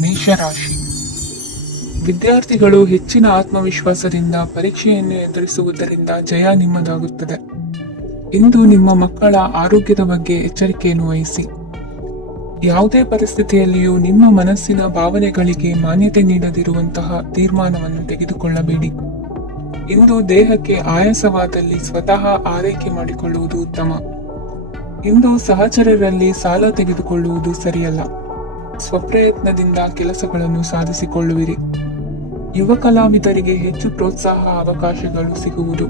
ಮೇಷರಾಶಿ. ವಿದ್ಯಾರ್ಥಿಗಳು ಹೆಚ್ಚಿನ ಆತ್ಮವಿಶ್ವಾಸದಿಂದ ಪರೀಕ್ಷೆಯನ್ನು ಎದುರಿಸುವುದರಿಂದ ಜಯ ನಿಮ್ಮದಾಗುತ್ತದೆ. ಇಂದು ನಿಮ್ಮ ಮಕ್ಕಳ ಆರೋಗ್ಯದ ಬಗ್ಗೆ ಎಚ್ಚರಿಕೆಯನ್ನು ವಹಿಸಿ. ಯಾವುದೇ ಪರಿಸ್ಥಿತಿಯಲ್ಲಿಯೂ ನಿಮ್ಮ ಮನಸ್ಸಿನ ಭಾವನೆಗಳಿಗೆ ಮಾನ್ಯತೆ ನೀಡದಿರುವಂತಹ ತೀರ್ಮಾನವನ್ನು ತೆಗೆದುಕೊಳ್ಳಬೇಡಿ. ಇಂದು ದೇಹಕ್ಕೆ ಆಯಾಸವಾದಲ್ಲಿ ಸ್ವತಃ ಆರೈಕೆ ಮಾಡಿಕೊಳ್ಳುವುದು ಉತ್ತಮ. ಇಂದು ಸಹಚರರಲ್ಲಿ ಸಾಲ ತೆಗೆದುಕೊಳ್ಳುವುದು ಸರಿಯಲ್ಲ. ಸ್ವಪ್ರಯತ್ನದಿಂದ ಕೆಲಸಗಳನ್ನು ಸಾಧಿಸಿಕೊಳ್ಳುವಿರಿ. ಯುವ ಕಲಾವಿದರಿಗೆ ಹೆಚ್ಚು ಪ್ರೋತ್ಸಾಹ ಅವಕಾಶಗಳು ಸಿಗುವುದು.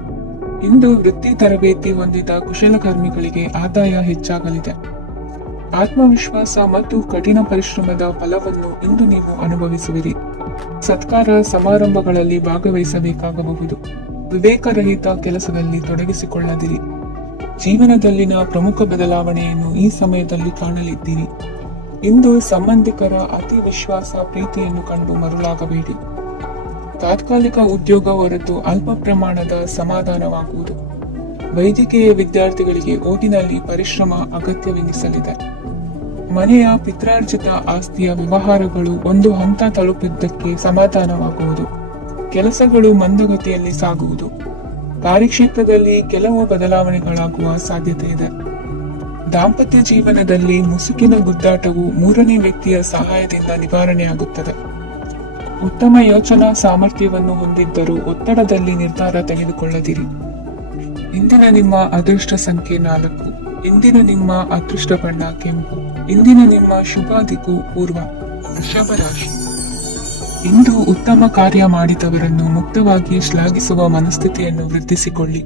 ಇಂದು ವೃತ್ತಿ ತರಬೇತಿ ಹೊಂದಿದ ಕುಶಲಕರ್ಮಿಗಳಿಗೆ ಆದಾಯ ಹೆಚ್ಚಾಗಲಿದೆ. ಆತ್ಮವಿಶ್ವಾಸ ಮತ್ತು ಕಠಿಣ ಪರಿಶ್ರಮದ ಫಲವನ್ನು ಇಂದು ನೀವು ಅನುಭವಿಸುವಿರಿ. ಸತ್ಕಾರ ಸಮಾರಂಭಗಳಲ್ಲಿ ಭಾಗವಹಿಸಬೇಕಾಗಬಹುದು. ವಿವೇಕರಹಿತ ಕೆಲಸದಲ್ಲಿ ತೊಡಗಿಸಿಕೊಳ್ಳದಿರಿ. ಜೀವನದಲ್ಲಿನ ಪ್ರಮುಖ ಬದಲಾವಣೆಯನ್ನು ಈ ಸಮಯದಲ್ಲಿ ಕಾಣಲಿದ್ದೀರಿ. ಇಂದು ಸಂಬಂಧಿಕರ ಅತಿ ವಿಶ್ವಾಸ ಪ್ರೀತಿಯನ್ನು ಕಂಡು ಮರುಳಾಗಬೇಡಿ. ತಾತ್ಕಾಲಿಕ ಉದ್ಯೋಗ ಹೊರತು ಅಲ್ಪ ಪ್ರಮಾಣದ ಸಮಾಧಾನವಾಗುವುದು. ವೈದ್ಯಕೀಯ ವಿದ್ಯಾರ್ಥಿಗಳಿಗೆ ಓದಿನಲ್ಲಿ ಪರಿಶ್ರಮ ಅಗತ್ಯವೆನಿಸಲಿದೆ. ಮನೆಯ ಪಿತ್ರಾರ್ಜಿತ ಆಸ್ತಿಯ ವ್ಯವಹಾರಗಳು ಒಂದು ಹಂತ ತಲುಪಿದ್ದಕ್ಕೆ ಸಮಾಧಾನವಾಗುವುದು. ಕೆಲಸಗಳು ಮಂದಗತಿಯಲ್ಲಿ ಸಾಗುವುದು. ಕಾರ್ಯಕ್ಷೇತ್ರದಲ್ಲಿ ಕೆಲವು ಬದಲಾವಣೆಗಳಾಗುವ ಸಾಧ್ಯತೆ ಇದೆ. ದಾಂಪತ್ಯ ಜೀವನದಲ್ಲಿ ಮುಸುಕಿನ ಗುದ್ದಾಟವು ಮೂರನೇ ವ್ಯಕ್ತಿಯ ಸಹಾಯದಿಂದ ನಿವಾರಣೆಯಾಗುತ್ತದೆ. ಉತ್ತಮ ಯೋಚನಾ ಸಾಮರ್ಥ್ಯವನ್ನು ಹೊಂದಿದ್ದರೂ ಒತ್ತಡದಲ್ಲಿ ನಿರ್ಧಾರ ತೆಗೆದುಕೊಳ್ಳದಿರಿ. ಇಂದಿನ ನಿಮ್ಮ ಅದೃಷ್ಟ ಸಂಖ್ಯೆ 4. ಇಂದಿನ ನಿಮ್ಮ ಅದೃಷ್ಟ ಬಣ್ಣ ಕೆಂಪು. ಇಂದಿನ ನಿಮ್ಮ ಶುಭ ದಿಕ್ಕು ಪೂರ್ವ. ವೃಷಭ ರಾಶಿ. ಇಂದು ಉತ್ತಮ ಕಾರ್ಯ ಮಾಡಿದವರನ್ನು ಮುಕ್ತವಾಗಿ ಶ್ಲಾಘಿಸುವ ಮನಸ್ಥಿತಿಯನ್ನು ವೃದ್ಧಿಸಿಕೊಳ್ಳಿ.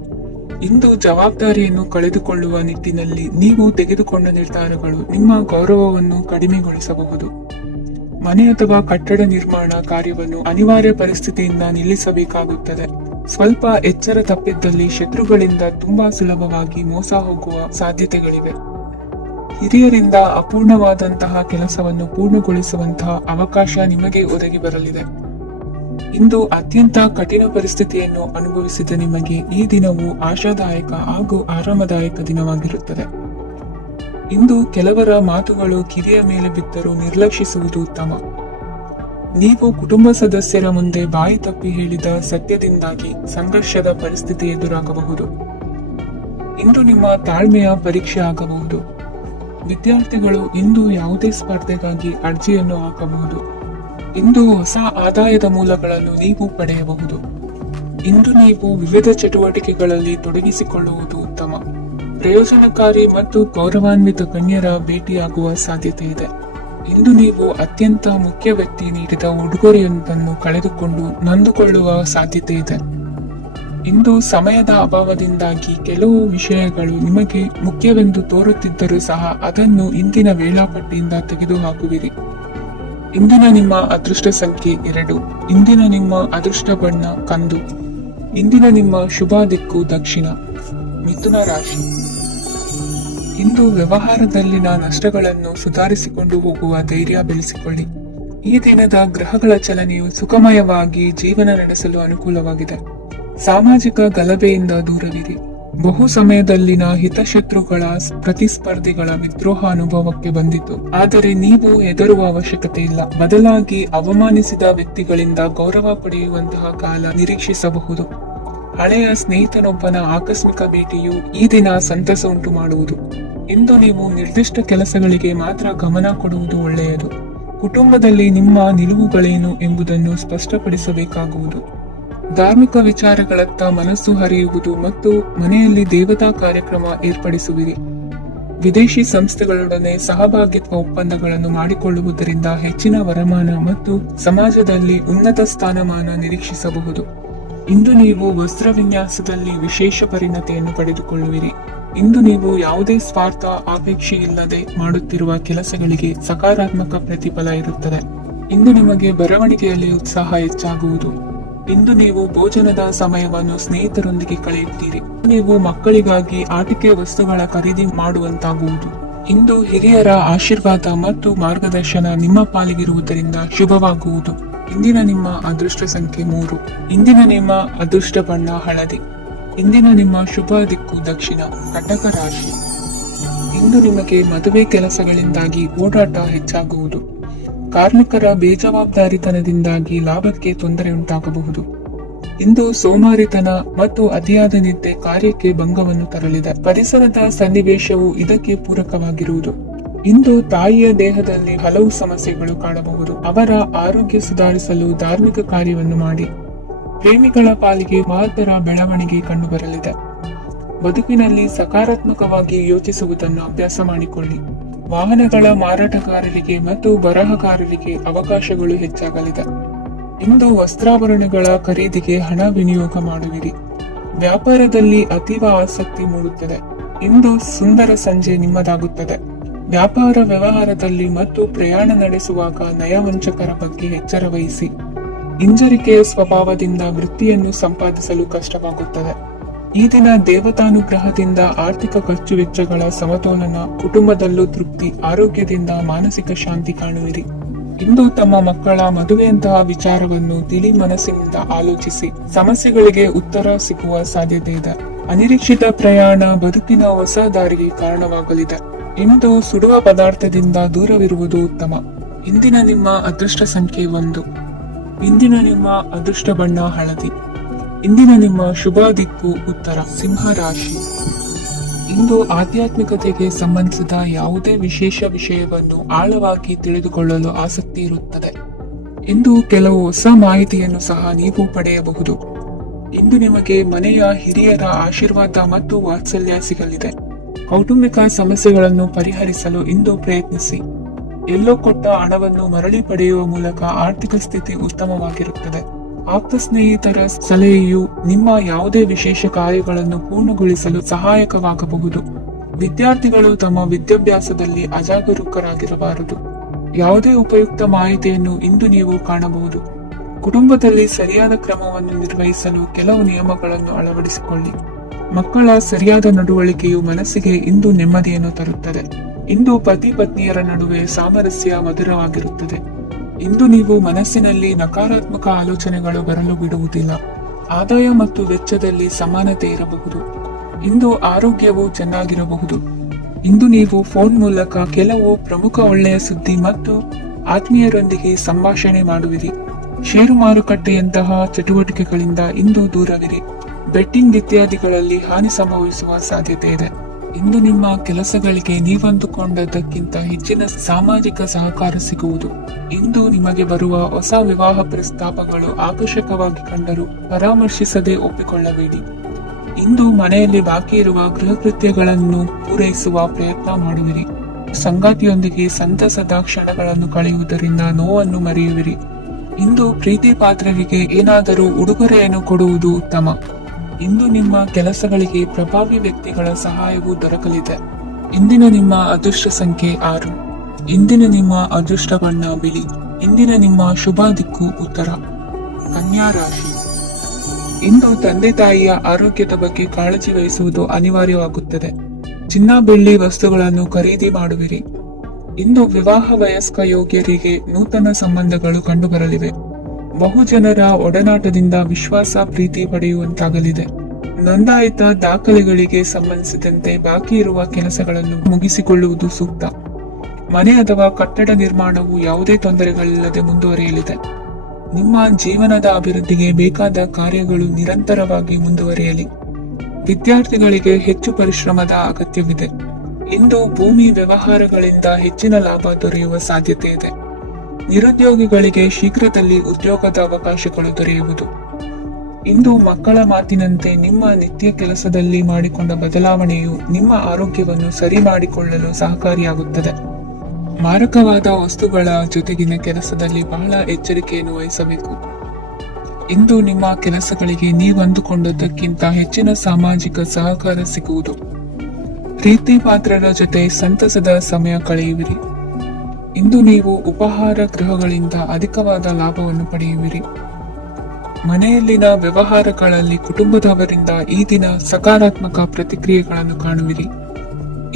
ಇಂದು ಜವಾಬ್ದಾರಿಯನ್ನು ಕಳೆದುಕೊಳ್ಳುವ ನಿಟ್ಟಿನಲ್ಲಿ ನೀವು ತೆಗೆದುಕೊಂಡ ನಿರ್ಧಾರಗಳು ನಿಮ್ಮ ಗೌರವವನ್ನು ಕಡಿಮೆಗೊಳಿಸಬಹುದು. ಮನೆ ಅಥವಾ ಕಟ್ಟಡ ನಿರ್ಮಾಣ ಕಾರ್ಯವನ್ನು ಅನಿವಾರ್ಯ ಪರಿಸ್ಥಿತಿಯಿಂದ ನಿಲ್ಲಿಸಬೇಕಾಗುತ್ತದೆ. ಸ್ವಲ್ಪ ಎಚ್ಚರ ತಪ್ಪಿದ್ದಲ್ಲಿ ಶತ್ರುಗಳಿಂದ ತುಂಬಾ ಸುಲಭವಾಗಿ ಮೋಸ ಹೋಗುವ ಸಾಧ್ಯತೆಗಳಿವೆ. ಹಿರಿಯರಿಂದ ಅಪೂರ್ಣವಾದಂತಹ ಕೆಲಸವನ್ನು ಪೂರ್ಣಗೊಳಿಸುವಂತಹ ಅವಕಾಶ ನಿಮಗೆ ಒದಗಿ ಬರಲಿದೆ. ಇಂದು ಅತ್ಯಂತ ಕಠಿಣ ಪರಿಸ್ಥಿತಿಯನ್ನು ಅನುಭವಿಸಿದ ನಿಮಗೆ ಈ ದಿನವು ಆಶಾದಾಯಕ ಹಾಗೂ ಆರಾಮದಾಯಕ ದಿನವಾಗಿರುತ್ತದೆ. ಇಂದು ಕೆಲವರ ಮಾತುಗಳು ಕಿವಿಯ ಮೇಲೆ ಬಿದ್ದರೂ ನಿರ್ಲಕ್ಷಿಸುವುದು ಉತ್ತಮ. ನೀವು ಕುಟುಂಬ ಸದಸ್ಯರ ಮುಂದೆ ಬಾಯಿ ತಪ್ಪಿ ಹೇಳಿದ ಸತ್ಯದಿಂದಾಗಿ ಸಂಘರ್ಷದ ಪರಿಸ್ಥಿತಿ ಎದುರಾಗಬಹುದು. ಇಂದು ನಿಮ್ಮ ತಾಳ್ಮೆಯ ಪರೀಕ್ಷೆ ಆಗಬಹುದು. ವಿದ್ಯಾರ್ಥಿಗಳು ಇಂದು ಯಾವುದೇ ಸ್ಪರ್ಧೆಗಾಗಿ ಅರ್ಜಿಯನ್ನು ಹಾಕಬಹುದು. ಇಂದು ಹೊಸ ಆದಾಯದ ಮೂಲಗಳನ್ನು ನೀವು ಪಡೆಯಬಹುದು. ಇಂದು ನೀವು ವಿವಿಧ ಚಟುವಟಿಕೆಗಳಲ್ಲಿ ತೊಡಗಿಸಿಕೊಳ್ಳುವುದು ಉತ್ತಮ. ಪ್ರಯೋಜನಕಾರಿ ಮತ್ತು ಗೌರವಾನ್ವಿತ ಗಣ್ಯರ ಭೇಟಿಯಾಗುವ ಸಾಧ್ಯತೆ ಇದೆ. ಇಂದು ನೀವು ಅತ್ಯಂತ ಮುಖ್ಯ ವ್ಯಕ್ತಿ ನೀಡಿದ ಉಡುಗೊರೆಯೊಂದನ್ನು ಕಳೆದುಕೊಂಡು ನೊಂದುಕೊಳ್ಳುವ ಸಾಧ್ಯತೆ ಇದೆ. ಇಂದು ಸಮಯದ ಅಭಾವದಿಂದಾಗಿ ಕೆಲವು ವಿಷಯಗಳು ನಿಮಗೆ ಮುಖ್ಯವೆಂದು ತೋರುತ್ತಿದ್ದರೂ ಸಹ ಅದನ್ನು ಇಂದಿನ ವೇಳಾಪಟ್ಟಿಯಿಂದ ತೆಗೆದುಹಾಕುವಿರಿ. ಇಂದಿನ ನಿಮ್ಮ ಅದೃಷ್ಟ ಸಂಖ್ಯೆ 2. ಇಂದಿನ ನಿಮ್ಮ ಅದೃಷ್ಟ ಬಣ್ಣ ಕಂದು. ಇಂದಿನ ನಿಮ್ಮ ಶುಭ ದಿಕ್ಕು ದಕ್ಷಿಣ. ಮಿಥುನ ರಾಶಿ. ಇಂದು ವ್ಯವಹಾರದಲ್ಲಿನ ನಷ್ಟಗಳನ್ನು ಸುಧಾರಿಸಿಕೊಂಡು ಹೋಗುವ ಧೈರ್ಯ ಬೆಳೆಸಿಕೊಳ್ಳಿ. ಈ ದಿನದ ಗ್ರಹಗಳ ಚಲನೆಯು ಸುಖಮಯವಾಗಿ ಜೀವನ ನಡೆಸಲು ಅನುಕೂಲವಾಗಿದೆ. ಸಾಮಾಜಿಕ ಗಲಭೆಯಿಂದ ದೂರವಿರಿ. ಬಹು ಸಮಯದಲ್ಲಿನ ಹಿತಶತ್ರುಗಳ ಪ್ರತಿಸ್ಪರ್ಧಿಗಳ ವಿದ್ರೋಹ ಅನುಭವಕ್ಕೆ ಬಂದಿತು. ಆದರೆ ನೀವು ಹೆದರುವ ಅವಶ್ಯಕತೆ ಇಲ್ಲ. ಬದಲಾಗಿ ಅವಮಾನಿಸಿದ ವ್ಯಕ್ತಿಗಳಿಂದ ಗೌರವ ಪಡೆಯುವಂತಹ ಕಾಲ ನಿರೀಕ್ಷಿಸಬಹುದು. ಹಳೆಯ ಸ್ನೇಹಿತನೊಬ್ಬನ ಆಕಸ್ಮಿಕ ಭೇಟಿಯು ಈ ದಿನ ಸಂತಸ ಉಂಟು ಮಾಡುವುದು. ಇಂದು ನೀವು ನಿರ್ದಿಷ್ಟ ಕೆಲಸಗಳಿಗೆ ಮಾತ್ರ ಗಮನ ಕೊಡುವುದು ಒಳ್ಳೆಯದು. ಕುಟುಂಬದಲ್ಲಿ ನಿಮ್ಮ ನಿಲುವುಗಳೇನು ಎಂಬುದನ್ನು ಸ್ಪಷ್ಟಪಡಿಸಬೇಕಾಗುವುದು. ಧಾರ್ಮಿಕ ವಿಚಾರಗಳತ್ತ ಮನಸ್ಸು ಹರಿಯುವುದು ಮತ್ತು ಮನೆಯಲ್ಲಿ ದೇವತಾ ಕಾರ್ಯಕ್ರಮ ಏರ್ಪಡಿಸುವಿರಿ. ವಿದೇಶಿ ಸಂಸ್ಥೆಗಳೊಡನೆ ಸಹಭಾಗಿತ್ವ ಒಪ್ಪಂದಗಳನ್ನು ಮಾಡಿಕೊಳ್ಳುವುದರಿಂದ ಹೆಚ್ಚಿನ ವರಮಾನ ಮತ್ತು ಸಮಾಜದಲ್ಲಿ ಉನ್ನತ ಸ್ಥಾನಮಾನ ನಿರೀಕ್ಷಿಸಬಹುದು. ಇಂದು ನೀವು ವಸ್ತ್ರ ವಿನ್ಯಾಸದಲ್ಲಿ ವಿಶೇಷ ಪರಿಣತಿಯನ್ನು ಪಡೆದುಕೊಳ್ಳುವಿರಿ. ಇಂದು ನೀವು ಯಾವುದೇ ಸ್ವಾರ್ಥ ಅಪೇಕ್ಷೆ ಇಲ್ಲದೆ ಮಾಡುತ್ತಿರುವ ಕೆಲಸಗಳಿಗೆ ಸಕಾರಾತ್ಮಕ ಪ್ರತಿಫಲ ಇರುತ್ತದೆ. ಇಂದು ನಿಮಗೆ ಬರವಣಿಗೆಯಲ್ಲಿ ಉತ್ಸಾಹ ಹೆಚ್ಚಾಗುವುದು. ಇಂದು ನೀವು ಭೋಜನದ ಸಮಯವನ್ನು ಸ್ನೇಹಿತರೊಂದಿಗೆ ಕಳೆಯುತ್ತೀರಿ. ನೀವು ಮಕ್ಕಳಿಗಾಗಿ ಆಟಿಕೆ ವಸ್ತುಗಳ ಖರೀದಿ ಮಾಡುವಂತಾಗುವುದು. ಇಂದು ಹಿರಿಯರ ಆಶೀರ್ವಾದ ಮತ್ತು ಮಾರ್ಗದರ್ಶನ ನಿಮ್ಮ ಪಾಲಿಗಿರುವುದರಿಂದ ಶುಭವಾಗುವುದು. ಇಂದಿನ ನಿಮ್ಮ ಅದೃಷ್ಟ ಸಂಖ್ಯೆ 3. ಇಂದಿನ ನಿಮ್ಮ ಅದೃಷ್ಟ ಬಣ್ಣ ಹಳದಿ. ಇಂದಿನ ನಿಮ್ಮ ಶುಭ ದಿಕ್ಕು ದಕ್ಷಿಣ. ಕಟಕ ರಾಶಿ. ಇಂದು ನಿಮಗೆ ಮದುವೆ ಕೆಲಸಗಳಿಂದಾಗಿ ಓಡಾಟ ಹೆಚ್ಚಾಗುವುದು. ಕಾರ್ಮಿಕರ ಬೇಜವಾಬ್ದಾರಿತನದಿಂದಾಗಿ ಲಾಭಕ್ಕೆ ತೊಂದರೆಯುಂಟಾಗಬಹುದು. ಇಂದು ಸೋಮಾರಿತನ ಮತ್ತು ಅತಿಯಾದ ನಿದ್ದೆ ಕಾರ್ಯಕ್ಕೆ ಭಂಗವನ್ನು ತರಲಿದೆ. ಪರಿಸರದ ಸನ್ನಿವೇಶವು ಇದಕ್ಕೆ ಪೂರಕವಾಗಿರುವುದು. ಇಂದು ತಾಯಿಯ ದೇಹದಲ್ಲಿ ಹಲವು ಸಮಸ್ಯೆಗಳು ಕಾಣಬಹುದು. ಅವರ ಆರೋಗ್ಯ ಸುಧಾರಿಸಲು ಧಾರ್ಮಿಕ ಕಾರ್ಯವನ್ನು ಮಾಡಿ. ಪ್ರೇಮಿಗಳ ಪಾಲಿಗೆ ಮಹತ್ತರ ಬೆಳವಣಿಗೆ ಕಂಡುಬರಲಿದೆ. ಬದುಕಿನಲ್ಲಿ ಸಕಾರಾತ್ಮಕವಾಗಿ ಯೋಚಿಸುವುದನ್ನು ಅಭ್ಯಾಸ ಮಾಡಿಕೊಳ್ಳಿ. ವಾಹನಗಳ ಮಾರಾಟಗಾರರಿಗೆ ಮತ್ತು ಬರಹಗಾರರಿಗೆ ಅವಕಾಶಗಳು ಹೆಚ್ಚಾಗಲಿದೆ. ಇಂದು ವಸ್ತ್ರಾಭರಣಗಳ ಖರೀದಿಗೆ ಹಣ ವಿನಿಯೋಗ ಮಾಡುವಿರಿ. ವ್ಯಾಪಾರದಲ್ಲಿ ಅತೀವ ಆಸಕ್ತಿ ಮೂಡುತ್ತದೆ. ಇಂದು ಸುಂದರ ಸಂಜೆ ನಿಮ್ಮದಾಗುತ್ತದೆ. ವ್ಯಾಪಾರ ವ್ಯವಹಾರದಲ್ಲಿ ಮತ್ತು ಪ್ರಯಾಣ ನಡೆಸುವಾಗ ನಯವಂಚಕರ ಬಗ್ಗೆ ಎಚ್ಚರ ವಹಿಸಿ. ಹಿಂಜರಿಕೆಯ ಸ್ವಭಾವದಿಂದ ವೃತ್ತಿಯನ್ನು ಸಂಪಾದಿಸಲು ಕಷ್ಟವಾಗುತ್ತದೆ. ಈ ದಿನ ದೇವತಾನುಗ್ರಹದಿಂದ ಆರ್ಥಿಕ ಖರ್ಚು ವೆಚ್ಚಗಳ ಸಮತೋಲನ, ಕುಟುಂಬದಲ್ಲೂ ತೃಪ್ತಿ, ಆರೋಗ್ಯದಿಂದ ಮಾನಸಿಕ ಶಾಂತಿ ಕಾಣುವಿರಿ. ಇಂದು ತಮ್ಮ ಮಕ್ಕಳ ಮದುವೆಯಂತಹ ವಿಚಾರವನ್ನು ತಿಳಿ ಮನಸ್ಸಿನಿಂದ ಆಲೋಚಿಸಿ. ಸಮಸ್ಯೆಗಳಿಗೆ ಉತ್ತರ ಸಿಗುವ ಸಾಧ್ಯತೆ ಇದೆ. ಅನಿರೀಕ್ಷಿತ ಪ್ರಯಾಣ ಬದುಕಿನ ಹೊಸ ದಾರಿಗೆ ಕಾರಣವಾಗಲಿದೆ. ಇಂದು ಸುಡುವ ಪದಾರ್ಥದಿಂದ ದೂರವಿರುವುದು ಉತ್ತಮ. ಇಂದಿನ ನಿಮ್ಮ ಅದೃಷ್ಟ ಸಂಖ್ಯೆ 1. ಇಂದಿನ ನಿಮ್ಮ ಅದೃಷ್ಟ ಬಣ್ಣ ಹಳದಿ. ಇಂದಿನ ನಿಮ್ಮ ಶುಭ ದಿಕ್ಕು ಉತ್ತರ. ಸಿಂಹ ರಾಶಿ. ಇಂದು ಆಧ್ಯಾತ್ಮಿಕತೆಗೆ ಸಂಬಂಧಿಸಿದ ಯಾವುದೇ ವಿಶೇಷ ವಿಷಯವನ್ನು ಆಳವಾಗಿ ತಿಳಿದುಕೊಳ್ಳಲು ಆಸಕ್ತಿ ಇರುತ್ತದೆ. ಇಂದು ಕೆಲವು ಹೊಸ ಮಾಹಿತಿಯನ್ನು ಸಹ ನೀವು ಪಡೆಯಬಹುದು. ಇಂದು ನಿಮಗೆ ಮನೆಯ ಹಿರಿಯರ ಆಶೀರ್ವಾದ ಮತ್ತು ವಾತ್ಸಲ್ಯ ಸಿಗಲಿದೆ. ಕೌಟುಂಬಿಕ ಸಮಸ್ಯೆಗಳನ್ನು ಪರಿಹರಿಸಲು ಇಂದು ಪ್ರಯತ್ನಿಸಿ. ಎಲ್ಲೋ ಕೊಟ್ಟ ಹಣವನ್ನು ಮರಳಿ ಪಡೆಯುವ ಮೂಲಕ ಆರ್ಥಿಕ ಸ್ಥಿತಿ ಉತ್ತಮವಾಗಿರುತ್ತದೆ. ಆಪ್ತ ಸ್ನೇಹಿತರ ಸಲಹೆಯು ನಿಮ್ಮ ಯಾವುದೇ ವಿಶೇಷ ಕಾರ್ಯಗಳನ್ನು ಪೂರ್ಣಗೊಳಿಸಲು ಸಹಾಯಕವಾಗಬಹುದು. ವಿದ್ಯಾರ್ಥಿಗಳು ತಮ್ಮ ವಿದ್ಯಾಭ್ಯಾಸದಲ್ಲಿ ಅಜಾಗರೂಕರಾಗಿರಬಾರದು. ಯಾವುದೇ ಉಪಯುಕ್ತ ಮಾಹಿತಿಯನ್ನು ಇಂದು ನೀವು ಕಾಣಬಹುದು. ಕುಟುಂಬದಲ್ಲಿ ಸರಿಯಾದ ಕ್ರಮವನ್ನು ನಿರ್ವಹಿಸಲು ಕೆಲವು ನಿಯಮಗಳನ್ನು ಅಳವಡಿಸಿಕೊಳ್ಳಿ. ಮಕ್ಕಳ ಸರಿಯಾದ ನಡವಳಿಕೆಯು ಮನಸ್ಸಿಗೆ ಇಂದು ನೆಮ್ಮದಿಯನ್ನು ತರುತ್ತದೆ. ಇಂದು ಪತಿ ಪತ್ನಿಯರ ನಡುವೆ ಸಾಮರಸ್ಯ ಮಧುರವಾಗಿರುತ್ತದೆ. ಇಂದು ನೀವು ಮನಸ್ಸಿನಲ್ಲಿ ನಕಾರಾತ್ಮಕ ಆಲೋಚನೆಗಳು ಬರಲು ಬಿಡುವುದಿಲ್ಲ. ಆದಾಯ ಮತ್ತು ವೆಚ್ಚದಲ್ಲಿ ಸಮಾನತೆ ಇರಬಹುದು. ಇಂದು ಆರೋಗ್ಯವು ಚೆನ್ನಾಗಿರಬಹುದು. ಇಂದು ನೀವು ಫೋನ್ ಮೂಲಕ ಕೆಲವು ಪ್ರಮುಖ ಒಳ್ಳೆಯ ಸುದ್ದಿ ಮತ್ತು ಆತ್ಮೀಯರೊಂದಿಗೆ ಸಂಭಾಷಣೆ ಮಾಡುವಿರಿ. ಷೇರು ಮಾರುಕಟ್ಟೆಯಂತಹ ಚಟುವಟಿಕೆಗಳಿಂದ ಇಂದು ದೂರವಿರಿ. ಬೆಟ್ಟಿಂಗ್ ಇತ್ಯಾದಿಗಳಲ್ಲಿ ಹಾನಿ ಸಂಭವಿಸುವ ಸಾಧ್ಯತೆ ಇದೆ. ಇಂದು ನಿಮ್ಮ ಕೆಲಸಗಳಿಗೆ ನೀವಂದುಕೊಂಡದ್ದಕ್ಕಿಂತ ಹೆಚ್ಚಿನ ಸಾಮಾಜಿಕ ಸಹಕಾರ ಸಿಗುವುದು. ಇಂದು ನಿಮಗೆ ಬರುವ ಹೊಸ ವಿವಾಹ ಪ್ರಸ್ತಾಪಗಳು ಆಕರ್ಷಕವಾಗಿ ಕಂಡರೂ ಪರಾಮರ್ಶಿಸದೆ ಒಪ್ಪಿಕೊಳ್ಳಬೇಡಿ. ಇಂದು ಮನೆಯಲ್ಲಿ ಬಾಕಿ ಇರುವ ಗೃಹ ಕೃತ್ಯಗಳನ್ನು ಪೂರೈಸುವ ಪ್ರಯತ್ನ ಮಾಡುವಿರಿ. ಸಂಗಾತಿಯೊಂದಿಗೆ ಸಂತಸದ ಕ್ಷಣಗಳನ್ನು ಕಳೆಯುವುದರಿಂದ ನೋವನ್ನು ಮರೆಯುವಿರಿ. ಇಂದು ಪ್ರೀತಿ ಪಾತ್ರರಿಗೆ ಏನಾದರೂ ಉಡುಗೊರೆಯನ್ನು ಕೊಡುವುದು ಉತ್ತಮ. ಇಂದು ನಿಮ್ಮ ಕೆಲಸಗಳಿಗೆ ಪ್ರಭಾವಿ ವ್ಯಕ್ತಿಗಳ ಸಹಾಯವು ದೊರಕಲಿದೆ. ಇಂದಿನ ನಿಮ್ಮ ಅದೃಷ್ಟ ಸಂಖ್ಯೆ 6. ಇಂದಿನ ನಿಮ್ಮ ಅದೃಷ್ಟ ಬಣ್ಣ ಬಿಳಿ. ಇಂದಿನ ನಿಮ್ಮ ಶುಭ ದಿಕ್ಕು ಉತ್ತರ. ಕನ್ಯಾ ರಾಶಿ. ಇಂದು ತಂದೆ ತಾಯಿಯ ಆರೋಗ್ಯದ ಬಗ್ಗೆ ಕಾಳಜಿ ವಹಿಸುವುದು ಅನಿವಾರ್ಯವಾಗುತ್ತದೆ. ಚಿನ್ನ ಬೆಳ್ಳಿ ವಸ್ತುಗಳನ್ನು ಖರೀದಿ ಮಾಡುವಿರಿ. ಇಂದು ವಿವಾಹ ವಯಸ್ಕ ಯೋಗ್ಯರಿಗೆ ನೂತನ ಸಂಬಂಧಗಳು ಕಂಡುಬರಲಿವೆ. ಬಹುಜನರ ಒಡನಾಟದಿಂದ ವಿಶ್ವಾಸ ಪ್ರೀತಿ ಪಡೆಯುವಂತಾಗಲಿದೆ. ನೋಂದಾಯಿತ ದಾಖಲೆಗಳಿಗೆ ಸಂಬಂಧಿಸಿದಂತೆ ಬಾಕಿ ಇರುವ ಕೆಲಸಗಳನ್ನು ಮುಗಿಸಿಕೊಳ್ಳುವುದು ಸೂಕ್ತ. ಮನೆ ಅಥವಾ ಕಟ್ಟಡ ನಿರ್ಮಾಣವು ಯಾವುದೇ ತೊಂದರೆಗಳಿಲ್ಲದೆ ಮುಂದುವರಿಯಲಿದೆ. ನಿಮ್ಮ ಜೀವನದ ಅಭಿವೃದ್ಧಿಗೆ ಬೇಕಾದ ಕಾರ್ಯಗಳು ನಿರಂತರವಾಗಿ ಮುಂದುವರಿಯಲಿ. ವಿದ್ಯಾರ್ಥಿಗಳಿಗೆ ಹೆಚ್ಚು ಪರಿಶ್ರಮದ ಅಗತ್ಯವಿದೆ. ಇಂದು ಭೂಮಿ ವ್ಯವಹಾರಗಳಿಂದ ಹೆಚ್ಚಿನ ಲಾಭ ದೊರೆಯುವ ಸಾಧ್ಯತೆ ಇದೆ. ನಿರುದ್ಯೋಗಿಗಳಿಗೆ ಶೀಘ್ರದಲ್ಲಿ ಉದ್ಯೋಗದ ಅವಕಾಶಗಳು ದೊರೆಯುವುದು. ಇಂದು ಮಕ್ಕಳ ಮಾತಿನಂತೆ ನಿಮ್ಮ ನಿತ್ಯ ಕೆಲಸದಲ್ಲಿ ಮಾಡಿಕೊಂಡ ಬದಲಾವಣೆಯು ನಿಮ್ಮ ಆರೋಗ್ಯವನ್ನು ಸರಿ ಮಾಡಿಕೊಳ್ಳಲು ಸಹಕಾರಿಯಾಗುತ್ತದೆ. ಮಾರಕವಾದ ವಸ್ತುಗಳ ಜೊತೆಗಿನ ಕೆಲಸದಲ್ಲಿ ಬಹಳ ಎಚ್ಚರಿಕೆಯನ್ನು ವಹಿಸಬೇಕು. ಇಂದು ನಿಮ್ಮ ಕೆಲಸಗಳಿಗೆ ನೀವಂದುಕೊಂಡದ್ದಕ್ಕಿಂತ ಹೆಚ್ಚಿನ ಸಾಮಾಜಿಕ ಸಹಕಾರ ಸಿಗುವುದು. ಪ್ರೀತಿ ಪಾತ್ರರ ಜೊತೆ ಸಂತಸದ ಸಮಯ ಕಳೆಯುವಿರಿ. ಇಂದು ನೀವು ಉಪಹಾರ ಗೃಹಗಳಿಂದ ಅಧಿಕವಾದ ಲಾಭವನ್ನು ಪಡೆಯುವಿರಿ. ಮನೆಯಲ್ಲಿನ ವ್ಯವಹಾರಗಳಲ್ಲಿ ಕುಟುಂಬದವರಿಂದ ಈ ದಿನ ಸಕಾರಾತ್ಮಕ ಪ್ರತಿಕ್ರಿಯೆಗಳನ್ನು ಕಾಣುವಿರಿ.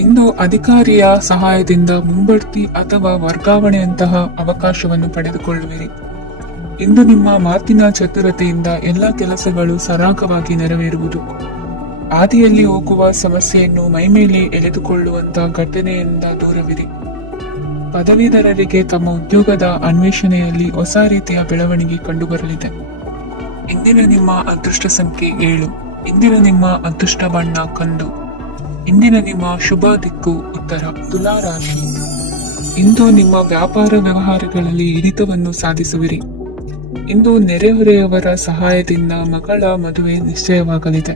ಇಂದು ಅಧಿಕಾರಿಯ ಸಹಾಯದಿಂದ ಮುಂಬಡ್ತಿ ಅಥವಾ ವರ್ಗಾವಣೆಯಂತಹ ಅವಕಾಶವನ್ನು ಪಡೆದುಕೊಳ್ಳುವಿರಿ. ಇಂದು ನಿಮ್ಮ ಮಾತಿನ ಚತುರತೆಯಿಂದ ಎಲ್ಲ ಕೆಲಸಗಳು ಸರಾಗವಾಗಿ ನೆರವೇರುವುದು. ಹಾದಿಯಲ್ಲಿ ಹೋಗುವ ಸಮಸ್ಯೆಯನ್ನು ಮೈಮೇಲೆ ಎಳೆದುಕೊಳ್ಳುವಂತಹ ಘಟನೆಯಿಂದ ದೂರವಿರಿ. ಪದವೀಧರರಿಗೆ ತಮ್ಮ ಉದ್ಯೋಗದ ಅನ್ವೇಷಣೆಯಲ್ಲಿ ಹೊಸ ರೀತಿಯ ಬೆಳವಣಿಗೆ ಕಂಡುಬರಲಿದೆ. ಇಂದಿನ ನಿಮ್ಮ ಅದೃಷ್ಟ ಸಂಖ್ಯೆ 7. ಇಂದಿನ ನಿಮ್ಮ ಅದೃಷ್ಟ ಬಣ್ಣ ಕಂದು. ಇಂದಿನ ನಿಮ್ಮ ಶುಭ ದಿಕ್ಕು ಉತ್ತರ. ತುಲಾ ರಾಶಿ. ಇಂದು ನಿಮ್ಮ ವ್ಯಾಪಾರ ವ್ಯವಹಾರಗಳಲ್ಲಿ ಹಿಡಿತವನ್ನು ಸಾಧಿಸುವಿರಿ. ಇಂದು ನೆರೆಹೊರೆಯವರ ಸಹಾಯದಿಂದ ಮಗಳ ಮದುವೆ ನಿಶ್ಚಯವಾಗಲಿದೆ.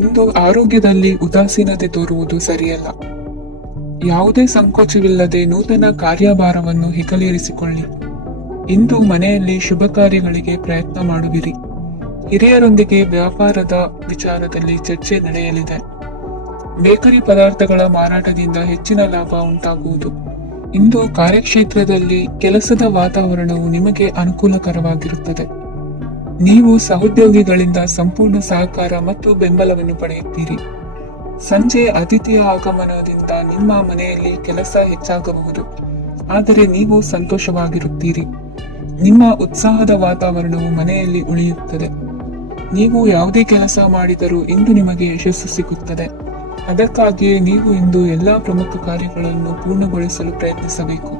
ಇಂದು ಆರೋಗ್ಯದಲ್ಲಿ ಉದಾಸೀನತೆ ತೋರುವುದು ಸರಿಯಲ್ಲ. ಯಾವುದೇ ಸಂಕೋಚವಿಲ್ಲದೆ ನೂತನ ಕಾರ್ಯಭಾರವನ್ನು ಹೆಗಲೇರಿಸಿಕೊಳ್ಳಿ. ಇಂದು ಮನೆಯಲ್ಲಿ ಶುಭ ಕಾರ್ಯಗಳಿಗೆ ಪ್ರಯತ್ನ ಮಾಡುವಿರಿ. ಹಿರಿಯರೊಂದಿಗೆ ವ್ಯಾಪಾರದ ವಿಚಾರದಲ್ಲಿ ಚರ್ಚೆ ನಡೆಯಲಿದೆ. ಬೇಕರಿ ಪದಾರ್ಥಗಳ ಮಾರಾಟದಿಂದ ಹೆಚ್ಚಿನ ಲಾಭ ಉಂಟಾಗುವುದು. ಇಂದು ಕಾರ್ಯಕ್ಷೇತ್ರದಲ್ಲಿ ಕೆಲಸದ ವಾತಾವರಣವು ನಿಮಗೆ ಅನುಕೂಲಕರವಾಗಿರುತ್ತದೆ. ನೀವು ಸಹೋದ್ಯೋಗಿಗಳಿಂದ ಸಂಪೂರ್ಣ ಸಹಕಾರ ಮತ್ತು ಬೆಂಬಲವನ್ನು ಪಡೆಯುತ್ತೀರಿ. ಸಂಜೆ ಅತಿಥಿಯ ಆಗಮನದಿಂದ ನಿಮ್ಮ ಮನೆಯಲ್ಲಿ ಕೆಲಸ ಹೆಚ್ಚಾಗಬಹುದು, ಆದರೆ ನೀವು ಸಂತೋಷವಾಗಿರುತ್ತೀರಿ. ನಿಮ್ಮ ಉತ್ಸಾಹದ ವಾತಾವರಣವು ಮನೆಯಲ್ಲಿ ಉಳಿಯುತ್ತದೆ. ನೀವು ಯಾವುದೇ ಕೆಲಸ ಮಾಡಿದರೂ ಇಂದು ನಿಮಗೆ ಯಶಸ್ಸು ಸಿಗುತ್ತದೆ. ಅದಕ್ಕಾಗಿಯೇ ನೀವು ಇಂದು ಎಲ್ಲಾ ಪ್ರಮುಖ ಕಾರ್ಯಗಳನ್ನು ಪೂರ್ಣಗೊಳಿಸಲು ಪ್ರಯತ್ನಿಸಬೇಕು.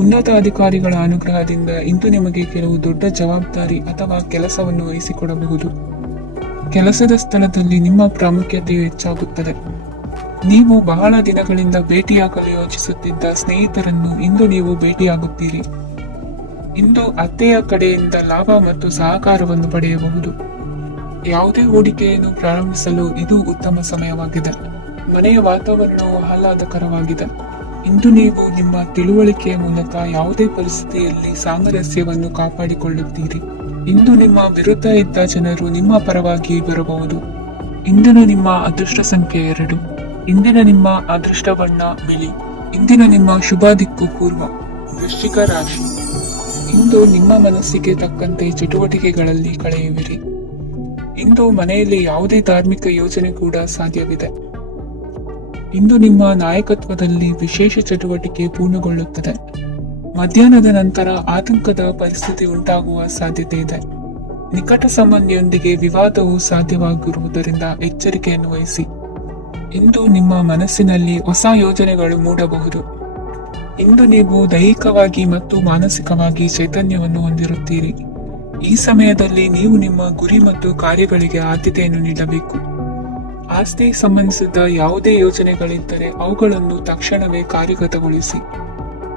ಉನ್ನತ ಅಧಿಕಾರಿಗಳ ಅನುಗ್ರಹದಿಂದ ಇಂದು ನಿಮಗೆ ಕೆಲವು ದೊಡ್ಡ ಜವಾಬ್ದಾರಿ ಅಥವಾ ಕೆಲಸವನ್ನು ವಹಿಸಿಕೊಡಬಹುದು. ಕೆಲಸದ ಸ್ಥಳದಲ್ಲಿ ನಿಮ್ಮ ಪ್ರಾಮುಖ್ಯತೆಯು ಹೆಚ್ಚಾಗುತ್ತದೆ. ನೀವು ಬಹಳ ದಿನಗಳಿಂದ ಭೇಟಿಯಾಗಲು ಯೋಚಿಸುತ್ತಿದ್ದ ಸ್ನೇಹಿತರನ್ನು ಇಂದು ನೀವು ಭೇಟಿಯಾಗುತ್ತೀರಿ. ಇಂದು ಅತ್ತೆಯ ಕಡೆಯಿಂದ ಲಾಭ ಮತ್ತು ಸಹಕಾರವನ್ನು ಪಡೆಯಬಹುದು. ಯಾವುದೇ ಹೂಡಿಕೆಯನ್ನು ಪ್ರಾರಂಭಿಸಲು ಇದು ಉತ್ತಮ ಸಮಯವಾಗಿದೆ. ಮನೆಯ ವಾತಾವರಣವು ಆಹ್ಲಾದಕರವಾಗಿದೆ. ಇಂದು ನೀವು ನಿಮ್ಮ ತಿಳುವಳಿಕೆಯ ಮೂಲಕ ಯಾವುದೇ ಪರಿಸ್ಥಿತಿಯಲ್ಲಿ ಸಾಮರಸ್ಯವನ್ನು ಕಾಪಾಡಿಕೊಳ್ಳುತ್ತೀರಿ. ಇಂದು ನಿಮ್ಮ ವಿರುದ್ಧ ಇದ್ದ ಜನರು ನಿಮ್ಮ ಪರವಾಗಿ ಬರಬಹುದು. ಇಂದಿನ ನಿಮ್ಮ ಅದೃಷ್ಟ ಸಂಖ್ಯೆ 2. ಇಂದಿನ ನಿಮ್ಮ ಅದೃಷ್ಟ ಬಣ್ಣ ಬಿಳಿ. ಇಂದಿನ ನಿಮ್ಮ ಶುಭ ದಿಕ್ಕು ಪೂರ್ವ. ವೃಶ್ಚಿಕ ರಾಶಿ. ಇಂದು ನಿಮ್ಮ ಮನಸ್ಸಿಗೆ ತಕ್ಕಂತೆ ಚಟುವಟಿಕೆಗಳಲ್ಲಿ ಕಳೆಯುವಿರಿ. ಇಂದು ಮನೆಯಲ್ಲಿ ಯಾವುದೇ ಧಾರ್ಮಿಕ ಯೋಜನೆ ಕೂಡ ಸಾಧ್ಯವಿದೆ. ಇಂದು ನಿಮ್ಮ ನಾಯಕತ್ವದಲ್ಲಿ ವಿಶೇಷ ಚಟುವಟಿಕೆ ಪೂರ್ಣಗೊಳ್ಳುತ್ತದೆ. ಮಧ್ಯಾಹ್ನದ ನಂತರ ಆತಂಕದ ಪರಿಸ್ಥಿತಿ ಉಂಟಾಗುವ ಸಾಧ್ಯತೆ ಇದೆ. ನಿಕಟ ಸಂಬಂಧಿಯೊಂದಿಗೆ ವಿವಾದವು ಸಾಧ್ಯವಾಗಿರುವುದರಿಂದ ಎಚ್ಚರಿಕೆಯನ್ನು ವಹಿಸಿ. ಇಂದು ನಿಮ್ಮ ಮನಸ್ಸಿನಲ್ಲಿ ಹೊಸ ಯೋಜನೆಗಳು ಮೂಡಬಹುದು. ಇಂದು ನೀವು ದೈಹಿಕವಾಗಿ ಮತ್ತು ಮಾನಸಿಕವಾಗಿ ಚೈತನ್ಯವನ್ನು ಹೊಂದಿರುತ್ತೀರಿ. ಈ ಸಮಯದಲ್ಲಿ ನೀವು ನಿಮ್ಮ ಗುರಿ ಮತ್ತು ಕಾರ್ಯಗಳಿಗೆ ಆದ್ಯತೆಯನ್ನು ನೀಡಬೇಕು. ಆಸ್ತಿ ಸಂಬಂಧಿಸಿದ ಯಾವುದೇ ಯೋಜನೆಗಳಿದ್ದರೆ ಅವುಗಳನ್ನು ತಕ್ಷಣವೇ ಕಾರ್ಯಗತಗೊಳಿಸಿ.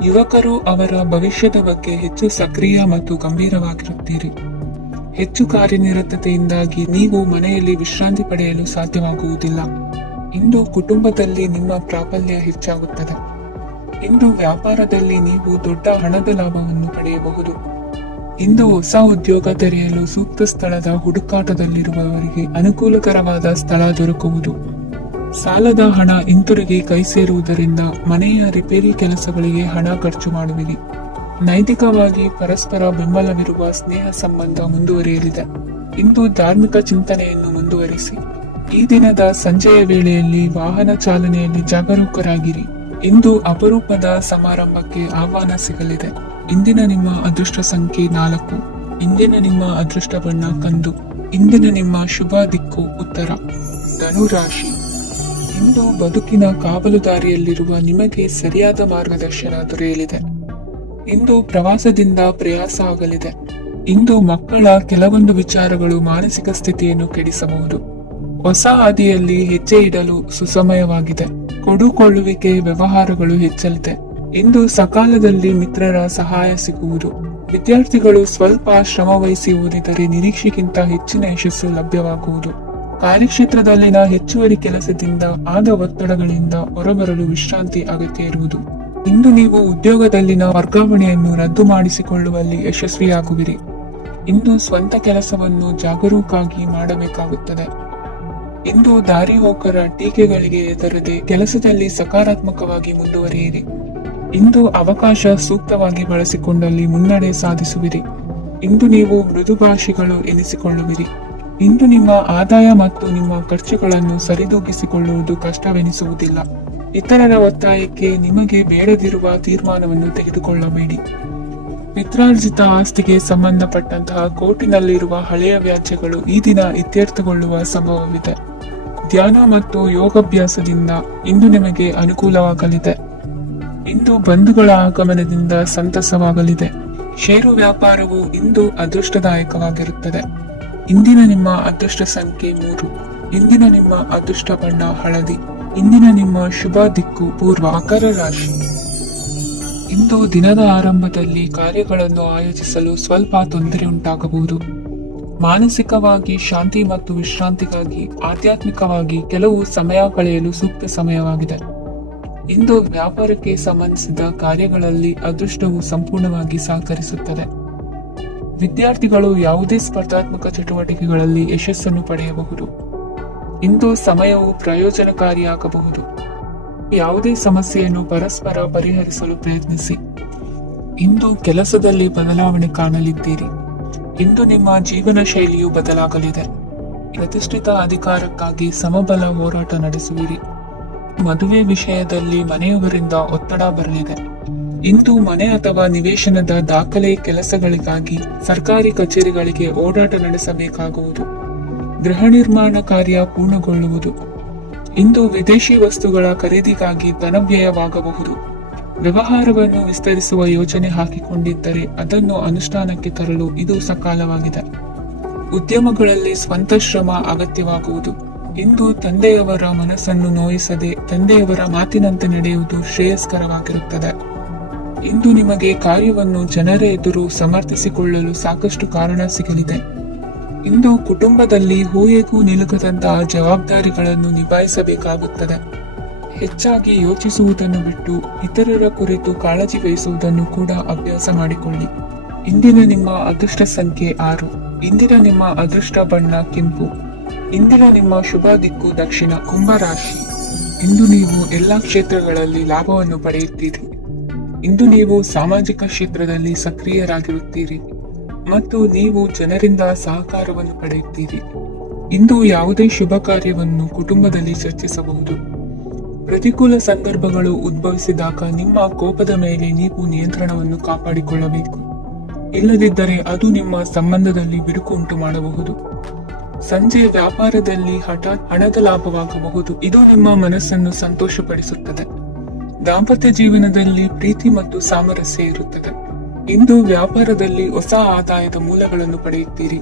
ಯುವಕರು ಅವರ ಭವಿಷ್ಯದ ಬಗ್ಗೆ ಹೆಚ್ಚು ಸಕ್ರಿಯ ಮತ್ತು ಗಂಭೀರವಾಗಿರುತ್ತೀರಿ. ಹೆಚ್ಚು ಕಾರ್ಯನಿರತತೆಯಿಂದಾಗಿ ನೀವು ಮನೆಯಲ್ಲಿ ವಿಶ್ರಾಂತಿ ಪಡೆಯಲು ಸಾಧ್ಯವಾಗುವುದಿಲ್ಲ. ಇಂದು ಕುಟುಂಬದಲ್ಲಿ ನಿಮ್ಮ ಪ್ರಾಬಲ್ಯ ಹೆಚ್ಚಾಗುತ್ತದೆ. ಇಂದು ವ್ಯಾಪಾರದಲ್ಲಿ ನೀವು ದೊಡ್ಡ ಹಣದ ಲಾಭವನ್ನು ಪಡೆಯಬಹುದು. ಇಂದು ಹೊಸ ಉದ್ಯೋಗ ತೆರೆಯಲು ಸೂಕ್ತ ಸ್ಥಳದ ಹುಡುಕಾಟದಲ್ಲಿರುವವರಿಗೆ ಅನುಕೂಲಕರವಾದ ಸ್ಥಳ ದೊರಕುವುದು. ಸಾಲದ ಹಣ ಹಿಂತಿರುಗಿ ಕೈ ಸೇರುವುದರಿಂದ ಮನೆಯ ರಿಪೇರಿ ಕೆಲಸಗಳಿಗೆ ಹಣ ಖರ್ಚು ಮಾಡುವಿರಿ. ನೈತಿಕವಾಗಿ ಪರಸ್ಪರ ಬೆಂಬಲವಿರುವ ಸ್ನೇಹ ಸಂಬಂಧ ಮುಂದುವರಿಯಲಿದೆ. ಇಂದು ಧಾರ್ಮಿಕ ಚಿಂತನೆಯನ್ನು ಮುಂದುವರಿಸಿ. ಈ ದಿನದ ಸಂಜೆಯ ವೇಳೆಯಲ್ಲಿ ವಾಹನ ಚಾಲನೆಯಲ್ಲಿ ಜಾಗರೂಕರಾಗಿರಿ. ಇಂದು ಅಪರೂಪದ ಸಮಾರಂಭಕ್ಕೆ ಆಹ್ವಾನ ಸಿಗಲಿದೆ. ಇಂದಿನ ನಿಮ್ಮ ಅದೃಷ್ಟ ಸಂಖ್ಯೆ 4. ಇಂದಿನ ನಿಮ್ಮ ಅದೃಷ್ಟ ಬಣ್ಣ ಕಂದು. ಇಂದಿನ ನಿಮ್ಮ ಶುಭ ದಿಕ್ಕು ಉತ್ತರ. ಧನುರಾಶಿ. ಇಂದು ಬದುಕಿನ ಕಾವಲುದಾರಿಯಲ್ಲಿರುವ ನಿಮಗೆ ಸರಿಯಾದ ಮಾರ್ಗದರ್ಶನ ದೊರೆಯಲಿದೆ. ಇಂದು ಪ್ರವಾಸದಿಂದ ಪ್ರಯಾಸ ಆಗಲಿದೆ. ಇಂದು ಮಕ್ಕಳ ಕೆಲವೊಂದು ವಿಚಾರಗಳು ಮಾನಸಿಕ ಸ್ಥಿತಿಯನ್ನು ಕೆಡಿಸಬಹುದು. ಹೊಸ ಹಾದಿಯಲ್ಲಿ ಹೆಜ್ಜೆ ಇಡಲು ಸುಸಮಯವಾಗಿದೆ. ಕೊಡುಕೊಳ್ಳುವಿಕೆ ವ್ಯವಹಾರಗಳು ಹೆಚ್ಚಲಿದೆ. ಇಂದು ಸಕಾಲದಲ್ಲಿ ಮಿತ್ರರ ಸಹಾಯ ಸಿಗುವುದು. ವಿದ್ಯಾರ್ಥಿಗಳು ಸ್ವಲ್ಪ ಶ್ರಮವಹಿಸಿ ಓದಿದರೆ ನಿರೀಕ್ಷೆಗಿಂತ ಹೆಚ್ಚಿನ ಯಶಸ್ಸು ಲಭ್ಯವಾಗುವುದು. ಕಾರ್ಯಕ್ಷೇತ್ರದಲ್ಲಿನ ಹೆಚ್ಚುವರಿ ಕೆಲಸದಿಂದ ಆದ ಒತ್ತಡಗಳಿಂದ ಹೊರಬರಲು ವಿಶ್ರಾಂತಿ ಅಗತ್ಯ ಇರುವುದು. ಇಂದು ನೀವು ಉದ್ಯೋಗದಲ್ಲಿನ ವರ್ಗಾವಣೆಯನ್ನು ರದ್ದು ಮಾಡಿಸಿಕೊಳ್ಳುವಲ್ಲಿ ಯಶಸ್ವಿಯಾಗುವಿರಿ. ಇಂದು ಸ್ವಂತ ಕೆಲಸವನ್ನು ಜಾಗರೂಕವಾಗಿ ಮಾಡಬೇಕಾಗುತ್ತದೆ. ಇಂದು ದಾರಿ ಹೋಕರ ಟೀಕೆಗಳಿಗೆ ಹೆದರದೆ ಕೆಲಸದಲ್ಲಿ ಸಕಾರಾತ್ಮಕವಾಗಿ ಮುಂದುವರಿಯಿರಿ. ಇಂದು ಅವಕಾಶ ಸೂಕ್ತವಾಗಿ ಬಳಸಿಕೊಂಡಲ್ಲಿ ಮುನ್ನಡೆ ಸಾಧಿಸುವಿರಿ. ಇಂದು ನೀವು ಮೃದುಭಾಷಿಗಳು ಎನಿಸಿಕೊಳ್ಳುವಿರಿ. ಇಂದು ನಿಮ್ಮ ಆದಾಯ ಮತ್ತು ನಿಮ್ಮ ಖರ್ಚುಗಳನ್ನು ಸರಿದೂಗಿಸಿಕೊಳ್ಳುವುದು ಕಷ್ಟವೆನಿಸುವುದಿಲ್ಲ. ಇತರರ ಒತ್ತಾಯಕ್ಕೆ ನಿಮಗೆ ಬೇಡದಿರುವ ತೀರ್ಮಾನವನ್ನು ತೆಗೆದುಕೊಳ್ಳಬೇಡಿ. ಪಿತ್ರಾರ್ಜಿತ ಆಸ್ತಿಗೆ ಸಂಬಂಧಪಟ್ಟಂತಹ ಕೋರ್ಟಿನಲ್ಲಿರುವ ಹಳೆಯ ವ್ಯಾಜ್ಯಗಳು ಈ ದಿನ ಇತ್ಯರ್ಥಗೊಳ್ಳುವ ಸಂಭವವಿದೆ. ಧ್ಯಾನ ಮತ್ತು ಯೋಗಾಭ್ಯಾಸದಿಂದ ಇಂದು ನಿಮಗೆ ಅನುಕೂಲವಾಗಲಿದೆ. ಇಂದು ಬಂಧುಗಳ ಆಗಮನದಿಂದ ಸಂತಸವಾಗಲಿದೆ. ಷೇರು ವ್ಯಾಪಾರವು ಇಂದು ಅದೃಷ್ಟದಾಯಕವಾಗಿರುತ್ತದೆ. ಇಂದಿನ ನಿಮ್ಮ ಅದೃಷ್ಟ ಸಂಖ್ಯೆ 3. ಇಂದಿನ ನಿಮ್ಮ ಅದೃಷ್ಟ ಬಣ್ಣ ಹಳದಿ. ಇಂದಿನ ನಿಮ್ಮ ಶುಭ ದಿಕ್ಕು ಪೂರ್ವ. ಮಕರ ರಾಶಿ. ಇಂದು ದಿನದ ಆರಂಭದಲ್ಲಿ ಕಾರ್ಯಗಳನ್ನು ಆಯೋಜಿಸಲು ಸ್ವಲ್ಪ ತೊಂದರೆ ಉಂಟಾಗಬಹುದು. ಮಾನಸಿಕವಾಗಿ ಶಾಂತಿ ಮತ್ತು ವಿಶ್ರಾಂತಿಗಾಗಿ ಆಧ್ಯಾತ್ಮಿಕವಾಗಿ ಕೆಲವು ಸಮಯ ಕಳೆಯಲು ಸೂಕ್ತ ಸಮಯವಾಗಿದೆ. ಇಂದು ವ್ಯಾಪಾರಕ್ಕೆ ಸಂಬಂಧಿಸಿದ ಕಾರ್ಯಗಳಲ್ಲಿ ಅದೃಷ್ಟವು ಸಂಪೂರ್ಣವಾಗಿ ಸಹಕರಿಸುತ್ತದೆ. ವಿದ್ಯಾರ್ಥಿಗಳು ಯಾವುದೇ ಸ್ಪರ್ಧಾತ್ಮಕ ಚಟುವಟಿಕೆಗಳಲ್ಲಿ ಯಶಸ್ಸನ್ನು ಪಡೆಯಬಹುದು. ಇಂದು ಸಮಯವು ಪ್ರಯೋಜನಕಾರಿಯಾಗಬಹುದು. ಯಾವುದೇ ಸಮಸ್ಯೆಯನ್ನು ಪರಸ್ಪರ ಪರಿಹರಿಸಲು ಪ್ರಯತ್ನಿಸಿ. ಇಂದು ಕೆಲಸದಲ್ಲಿ ಬದಲಾವಣೆ ಕಾಣಲಿದ್ದೀರಿ. ಇಂದು ನಿಮ್ಮ ಜೀವನ ಶೈಲಿಯು ಬದಲಾಗಲಿದೆ. ಪ್ರತಿಷ್ಠಿತ ಅಧಿಕಾರಕ್ಕಾಗಿ ಸಮಬಲ ಹೋರಾಟ ನಡೆಸುವಿರಿ. ಮದುವೆ ವಿಷಯದಲ್ಲಿ ಮನೆಯವರಿಂದ ಒತ್ತಡ ಬರಲಿದೆ. ಇಂದು ಮನೆ ಅಥವಾ ನಿವೇಶನದ ದಾಖಲೆ ಕೆಲಸಗಳಿಗಾಗಿ ಸರ್ಕಾರಿ ಕಚೇರಿಗಳಿಗೆ ಓಡಾಟ ನಡೆಸಬೇಕಾಗುವುದು. ಗೃಹ ನಿರ್ಮಾಣ ಕಾರ್ಯ ಪೂರ್ಣಗೊಳ್ಳುವುದು. ಇಂದು ವಿದೇಶಿ ವಸ್ತುಗಳ ಖರೀದಿಗಾಗಿ ಧನವ್ಯಯವಾಗಬಹುದು. ವ್ಯವಹಾರವನ್ನು ವಿಸ್ತರಿಸುವ ಯೋಜನೆ ಹಾಕಿಕೊಂಡಿದ್ದರೆ ಅದನ್ನು ಅನುಷ್ಠಾನಕ್ಕೆ ತರಲು ಇದು ಸಕಾಲವಾಗಿದೆ. ಉದ್ಯಮಗಳಲ್ಲಿ ಸ್ವಂತ ಶ್ರಮ ಅಗತ್ಯವಾಗುವುದು. ಇಂದು ತಂದೆಯವರ ಮನಸ್ಸನ್ನು ನೋಯಿಸದೆ ತಂದೆಯವರ ಮಾತಿನಂತೆ ನಡೆಯುವುದು ಶ್ರೇಯಸ್ಕರವಾಗಿರುತ್ತದೆ. ಇಂದು ನಿಮಗೆ ಕಾರ್ಯವನ್ನು ಜನರ ಎದುರು ಸಮರ್ಥಿಸಿಕೊಳ್ಳಲು ಸಾಕಷ್ಟು ಕಾರಣ ಸಿಗಲಿದೆ. ಇಂದು ಕುಟುಂಬದಲ್ಲಿ ಹೂಯೆಗೂ ನಿಲುಕದಂತಹ ಜವಾಬ್ದಾರಿಗಳನ್ನು ನಿಭಾಯಿಸಬೇಕಾಗುತ್ತದೆ. ಹೆಚ್ಚಾಗಿ ಯೋಚಿಸುವುದನ್ನು ಬಿಟ್ಟು ಇತರರ ಕುರಿತು ಕಾಳಜಿ ವಹಿಸುವುದನ್ನು ಕೂಡ ಅಭ್ಯಾಸ ಮಾಡಿಕೊಳ್ಳಿ. ಇಂದಿನ ನಿಮ್ಮ ಅದೃಷ್ಟ ಸಂಖ್ಯೆ 6. ಇಂದಿನ ನಿಮ್ಮ ಅದೃಷ್ಟ ಬಣ್ಣ ಕೆಂಪು. ಇಂದಿನ ನಿಮ್ಮ ಶುಭ ದಿಕ್ಕು ದಕ್ಷಿಣ. ಕುಂಭರಾಶಿ. ಇಂದು ನೀವು ಎಲ್ಲಾ ಕ್ಷೇತ್ರಗಳಲ್ಲಿ ಲಾಭವನ್ನು ಪಡೆಯುತ್ತೀರಿ. ಇಂದು ನೀವು ಸಾಮಾಜಿಕ ಕ್ಷೇತ್ರದಲ್ಲಿ ಸಕ್ರಿಯರಾಗಿರುತ್ತೀರಿ ಮತ್ತು ನೀವು ಜನರಿಂದ ಸಹಕಾರವನ್ನು ಪಡೆಯುತ್ತೀರಿ. ಇಂದು ಯಾವುದೇ ಶುಭ ಕಾರ್ಯವನ್ನು ಕುಟುಂಬದಲ್ಲಿ ಚರ್ಚಿಸಬಹುದು. ಪ್ರತಿಕೂಲ ಸಂದರ್ಭಗಳು ಉದ್ಭವಿಸಿದಾಗ ನಿಮ್ಮ ಕೋಪದ ಮೇಲೆ ನೀವು ನಿಯಂತ್ರಣವನ್ನು ಕಾಪಾಡಿಕೊಳ್ಳಬೇಕು. ಇಲ್ಲದಿದ್ದರೆ ಅದು ನಿಮ್ಮ ಸಂಬಂಧದಲ್ಲಿ ಬಿರುಕು ಉಂಟು ಮಾಡಬಹುದು. ಸಂಜೆ ವ್ಯಾಪಾರದಲ್ಲಿ ಹಠಾತ್ ಹಣದ ಲಾಭವಾಗಬಹುದು. ಇದು ನಿಮ್ಮ ಮನಸ್ಸನ್ನು ಸಂತೋಷಪಡಿಸುತ್ತದೆ. ದಾಂಪತ್ಯ ಜೀವನದಲ್ಲಿ ಪ್ರೀತಿ ಮತ್ತು ಸಾಮರಸ್ಯ ಇರುತ್ತದೆ. ಇಂದು ವ್ಯಾಪಾರದಲ್ಲಿ ಹೊಸ ಆದಾಯದ ಮೂಲಗಳನ್ನು ಪಡೆಯುತ್ತೀರಿ.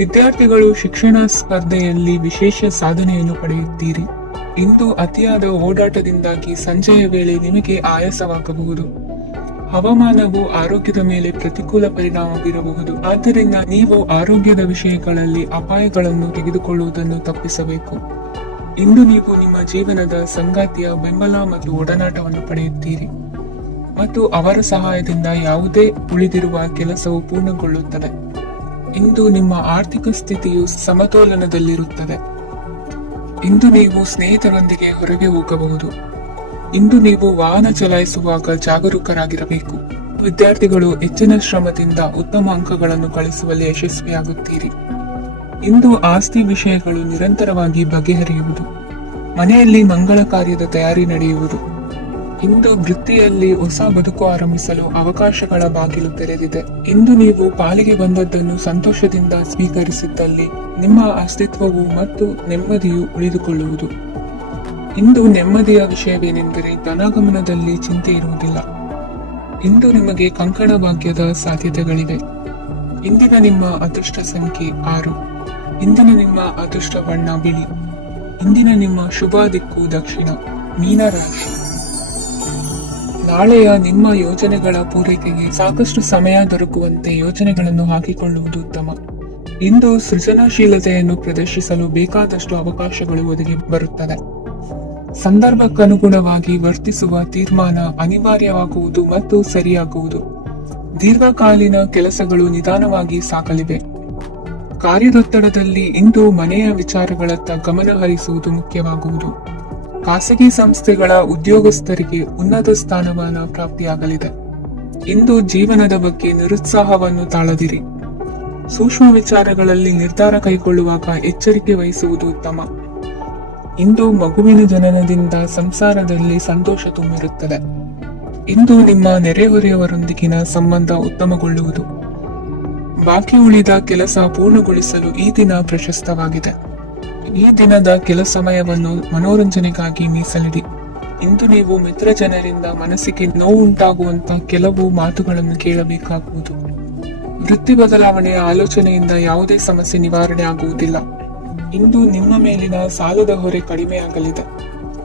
ವಿದ್ಯಾರ್ಥಿಗಳು ಶಿಕ್ಷಣ ಸ್ಪರ್ಧೆಯಲ್ಲಿ ವಿಶೇಷ ಸಾಧನೆಯನ್ನು ಪಡೆಯುತ್ತೀರಿ. ಇಂದು ಅತಿಯಾದ ಓಡಾಟದಿಂದಾಗಿ ಸಂಜೆಯ ವೇಳೆ ನಿಮಗೆ ಆಯಾಸವಾಗಬಹುದು. ಹವಾಮಾನವು ಆರೋಗ್ಯದ ಮೇಲೆ ಪ್ರತಿಕೂಲ ಪರಿಣಾಮ ಬೀರಬಹುದು. ಆದ್ದರಿಂದ ನೀವು ಆರೋಗ್ಯದ ವಿಷಯಗಳಲ್ಲಿ ಅಪಾಯಗಳನ್ನು ತೆಗೆದುಕೊಳ್ಳುವುದನ್ನು ತಪ್ಪಿಸಬೇಕು. ಇಂದು ನೀವು ನಿಮ್ಮ ಜೀವನದ ಸಂಗಾತಿಯ ಬೆಂಬಲ ಮತ್ತು ಒಡನಾಟವನ್ನು ಪಡೆಯುತ್ತೀರಿ ಮತ್ತು ಅವರ ಸಹಾಯದಿಂದ ಯಾವುದೇ ಉಳಿದಿರುವ ಕೆಲಸವು ಪೂರ್ಣಗೊಳ್ಳುತ್ತದೆ. ಇಂದು ನಿಮ್ಮ ಆರ್ಥಿಕ ಸ್ಥಿತಿಯು ಸಮತೋಲನದಲ್ಲಿರುತ್ತದೆ. ಇಂದು ನೀವು ಸ್ನೇಹಿತರೊಂದಿಗೆ ಹೊರಗೆ ಹೋಗಬಹುದು. ಇಂದು ನೀವು ವಾಹನ ಚಲಾಯಿಸುವಾಗ ಜಾಗರೂಕರಾಗಿರಬೇಕು. ವಿದ್ಯಾರ್ಥಿಗಳು ಹೆಚ್ಚಿನ ಶ್ರಮದಿಂದ ಉತ್ತಮ ಅಂಕಗಳನ್ನು ಗಳಿಸುವಲ್ಲಿ ಯಶಸ್ವಿಯಾಗುತ್ತೀರಿ. ಇಂದು ಆಸ್ತಿ ವಿಷಯಗಳು ನಿರಂತರವಾಗಿ ಬಗೆಹರಿಯುವುದು. ಮನೆಯಲ್ಲಿ ಮಂಗಳ ಕಾರ್ಯದ ತಯಾರಿ ನಡೆಯುವುದು. ಇಂದು ವೃತ್ತಿಯಲ್ಲಿ ಹೊಸ ಬದುಕು ಆರಂಭಿಸಲು ಅವಕಾಶಗಳ ಬಾಗಿಲು ತೆರೆದಿದೆ. ಇಂದು ನೀವು ಪಾಲಿಗೆ ಬಂದದ್ದನ್ನು ಸಂತೋಷದಿಂದ ಸ್ವೀಕರಿಸಿದ್ದಲ್ಲಿ ನಿಮ್ಮ ಅಸ್ತಿತ್ವವು ಮತ್ತು ನೆಮ್ಮದಿಯು ಉಳಿದುಕೊಳ್ಳುವುದು. ಇಂದು ನೆಮ್ಮದಿಯ ವಿಷಯವೇನೆಂದರೆ ಧನಾಗಮನದಲ್ಲಿ ಚಿಂತೆ ಇರುವುದಿಲ್ಲ. ಇಂದು ನಿಮಗೆ ಕಂಕಣ ಭಾಗ್ಯದ ಸಾಧ್ಯತೆಗಳಿವೆ. ಇಂದಿನ ನಿಮ್ಮ ಅದೃಷ್ಟ ಸಂಖ್ಯೆ 6. ಇಂದಿನ ನಿಮ್ಮ ಅದೃಷ್ಟ ಬಣ್ಣ ಬಿಳಿ. ಇಂದಿನ ನಿಮ್ಮ ಶುಭ ದಿಕ್ಕು ದಕ್ಷಿಣ. ಮೀನರಾಶಿ. ನಾಳೆಯ ನಿಮ್ಮ ಯೋಜನೆಗಳ ಪೂರೈಕೆಗೆ ಸಾಕಷ್ಟು ಸಮಯ ದೊರಕುವಂತೆ ಯೋಜನೆಗಳನ್ನು ಹಾಕಿಕೊಳ್ಳುವುದು ಉತ್ತಮ. ಇಂದು ಸೃಜನಶೀಲತೆಯನ್ನು ಪ್ರದರ್ಶಿಸಲು ಬೇಕಾದಷ್ಟು ಅವಕಾಶಗಳು ಒದಗಿ ಬರುತ್ತದೆ. ಸಂದರ್ಭಕ್ಕನುಗುಣವಾಗಿ ವರ್ತಿಸುವ ತೀರ್ಮಾನ ಅನಿವಾರ್ಯವಾಗುವುದು ಮತ್ತು ಸರಿಯಾಗುವುದು. ದೀರ್ಘಕಾಲೀನ ಕೆಲಸಗಳು ನಿಧಾನವಾಗಿ ಸಾಗಲಿವೆ. ಕಾರ್ಯದೊತ್ತಡದಲ್ಲಿ ಇಂದು ಮನೆಯ ವಿಚಾರಗಳತ್ತ ಗಮನ ಹರಿಸುವುದು ಮುಖ್ಯವಾಗುವುದು. ಖಾಸಗಿ ಸಂಸ್ಥೆಗಳ ಉದ್ಯೋಗಸ್ಥರಿಗೆ ಉನ್ನತ ಸ್ಥಾನಮಾನ ಪ್ರಾಪ್ತಿಯಾಗಲಿದೆ. ಇಂದು ಜೀವನದ ಬಗ್ಗೆ ನಿರುತ್ಸಾಹವನ್ನು ತಾಳದಿರಿ. ಸೂಕ್ಷ್ಮ ವಿಚಾರಗಳಲ್ಲಿ ನಿರ್ಧಾರ ಕೈಗೊಳ್ಳುವಾಗ ಎಚ್ಚರಿಕೆ ವಹಿಸುವುದು ಉತ್ತಮ. ಇಂದು ಮಗುವಿನ ಜನನದಿಂದ ಸಂಸಾರದಲ್ಲಿ ಸಂತೋಷ ತುಂಬಿರುತ್ತದೆ. ಇಂದು ನಿಮ್ಮ ನೆರೆಹೊರೆಯವರೊಂದಿಗಿನ ಸಂಬಂಧ ಉತ್ತಮಗೊಳ್ಳುವುದು. ಬಾಕಿ ಉಳಿದ ಕೆಲಸ ಪೂರ್ಣಗೊಳಿಸಲು ಈ ದಿನ ಪ್ರಶಸ್ತವಾಗಿದೆ. ಈ ದಿನದ ಕೆಲ ಸಮಯವನ್ನು ಮನೋರಂಜನೆಗಾಗಿ ಮೀಸಲಿಡಿ. ಇಂದು ನೀವು ಮಿತ್ರ ಜನರಿಂದ ಮನಸ್ಸಿಗೆ ನೋವುಂಟಾಗುವಂತ ಕೆಲವು ಮಾತುಗಳನ್ನು ಕೇಳಬೇಕಾಗುವುದು. ವೃತ್ತಿ ಬದಲಾವಣೆಯ ಆಲೋಚನೆಯಿಂದ ಯಾವುದೇ ಸಮಸ್ಯೆ ನಿವಾರಣೆ ಆಗುವುದಿಲ್ಲ. ಇಂದು ನಿಮ್ಮ ಮೇಲಿನ ಸಾಲದ ಹೊರೆ ಕಡಿಮೆಯಾಗಲಿದೆ.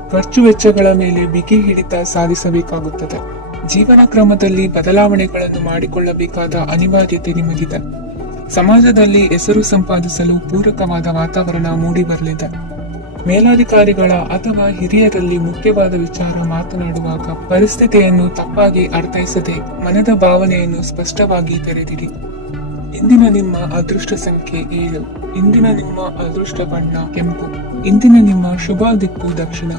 ಖರ್ಚು ವೆಚ್ಚಗಳ ಮೇಲೆ ಬಿಗಿ ಹಿಡಿತ ಸಾಧಿಸಬೇಕಾಗುತ್ತದೆ. ಜೀವನ ಕ್ರಮದಲ್ಲಿ ಬದಲಾವಣೆಗಳನ್ನು ಮಾಡಿಕೊಳ್ಳಬೇಕಾದ ಅನಿವಾರ್ಯತೆ ನಿಮಗಿದೆ. ಸಮಾಜದಲ್ಲಿ ಹೆಸರು ಸಂಪಾದಿಸಲು ಪೂರಕವಾದ ವಾತಾವರಣ ಮೂಡಿಬರಲಿದೆ. ಮೇಲಾಧಿಕಾರಿಗಳ ಅಥವಾ ಹಿರಿಯರಲ್ಲಿ ಮುಖ್ಯವಾದ ವಿಚಾರ ಮಾತನಾಡುವಾಗ ಪರಿಸ್ಥಿತಿಯನ್ನು ತಪ್ಪಾಗಿ ಅರ್ಥೈಸದೆ ಮನದ ಭಾವನೆಯನ್ನು ಸ್ಪಷ್ಟವಾಗಿ ತೆರೆದಿಡಿ. ಇಂದಿನ ನಿಮ್ಮ ಅದೃಷ್ಟ ಸಂಖ್ಯೆ 7. ಇಂದಿನ ನಿಮ್ಮ ಅದೃಷ್ಟ ಬಣ್ಣ ಕೆಂಪು. ಇಂದಿನ ನಿಮ್ಮ ಶುಭ ದಿಕ್ಕು ದಕ್ಷಿಣ.